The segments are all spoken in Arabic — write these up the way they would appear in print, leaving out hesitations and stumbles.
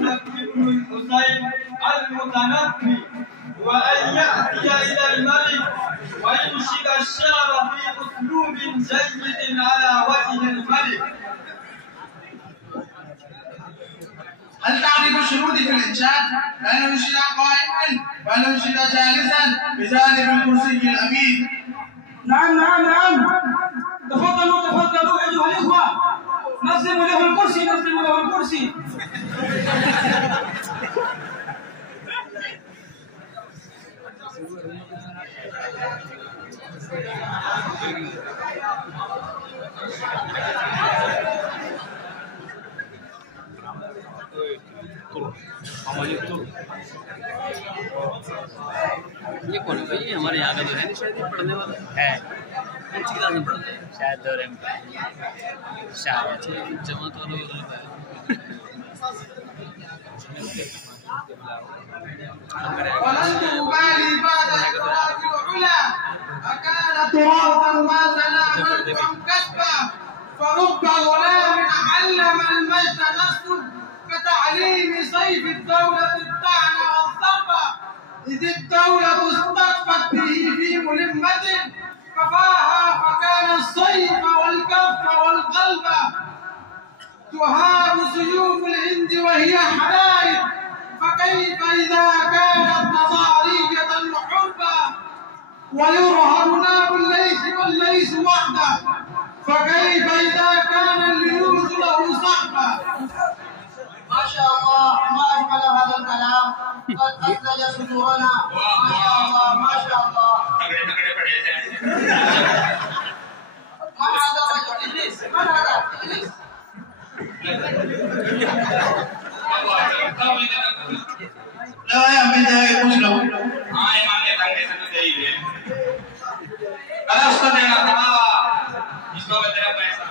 ابن الحسين المتنبي، وأن يأتي إلى الملك وينشد الشعر في أسلوب جيد على وجه الملك. هل تعرف شروط في الإنشاد؟ أن ينشد قائما وأن ينشد جالسا بجانب الكرسي الأمين. نعم. تفضلوا أيها الإخوة، نظموا له الكرسي. ये कौन है भाई? ये हमारे यहाँ का तो है नहीं, शायद ये पढ़ने वाला है। कौन सी क्लास में पढ़ता है? शायद दौरे में, शायद जमात वालों को गलत है। ولن تبالي بعد التراث العلا أكان تراثا ما تنامت أم كسبا، فرب غلام علم المجد نفسه كتعليم سيف الدولة الطعن والضرب، إذ الدولة استخفت به في ملمة كفاها فكان السيف والكف والقلب، تهاب سيوف الهند وهي حدائق، فكيف إذا كانت نصارية حربا، ويرهب ناب الليث والليث وحده، فكيف إذا كان الليوث له صحبا. ما شاء الله، ما أجمل هذا الكلام، قد أثلج صدورنا. ما شاء الله. من هذا الرجل؟ إدريس. من هذا؟ إدريس. لا يا من ذا مسلم. अरे उसको देना था, इसको बतेरा पैसा।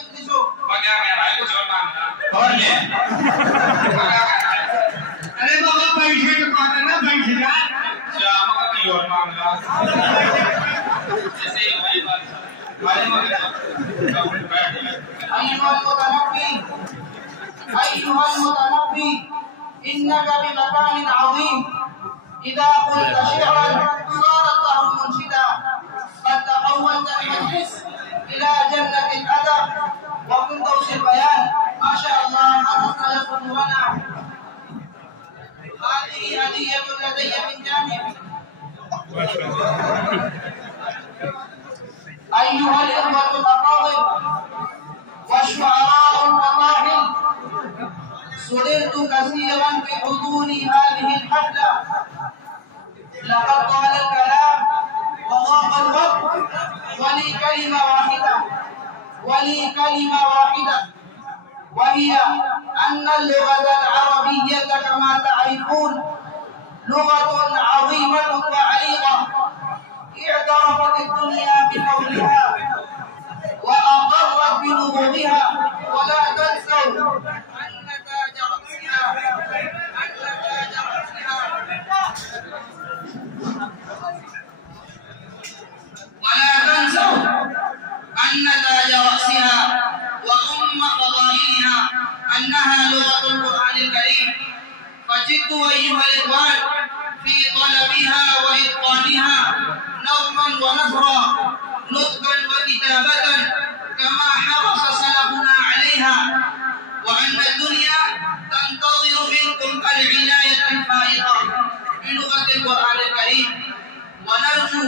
इद्रिसो। क्या कह रहा है? कुछ और मांग रहा है। और ये? अरे बाबा पैसे के पास है ना, पैसे यार। श्याम का कहीं और मांग रहा है। जैसे ही भाई बात। अरे मगर أيها المتنبي إنك بمكان عظيم، إذا قلت شعرا صارت له منشدا، قد تحولت المجلس إلى جنة الأدب وفردوس البيان. ما شاء الله، أثنى صدورنا. هذه هدية لدي من جانب. أيها الإخوة الأفاضل والشعراء الفضائل، سررت كثيرا بحضور هذه الحفلة، لقد طال الكلام وضاق الوقت، ولي كلمة واحدة وهي أن اللغة العربية كما تعرفون لغة عظيمة وعريقة، اعترفت الدنيا بقولها وأقرت بنبوغها، ولا تنسوا أن تاج رأسها وأم فضائلها أنها لغة القرآن الكريم، فجدت أيها الإخوان في طلبها وإتقانها نظما ونثرا، نطقا وكتابة، كما حرص سلفنا عليها، وأن الدنيا تنتظر منكم العناية الفائقة بلغة القرآن الكريم، ونرجو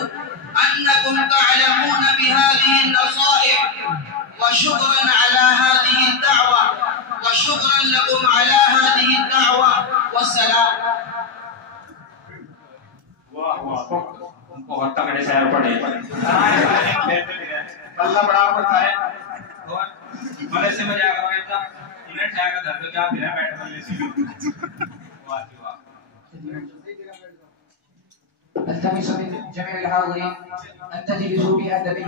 أنكم تعلمون بهذه النصائح. وشكرا على هذه الدعوة، وشكرا لكم على هذه الدعوة، والسلام. वाह वाह, बहुत तगड़े शहर पड़े। अल्लाह बड़ा पड़ता है। और मले से मजा आ गया। इन्हें ठहर कर दर्द क्या फिर बैठ मले से। वाह वाह। التمس من جميع الحاضرين أن تجلسوا بأدب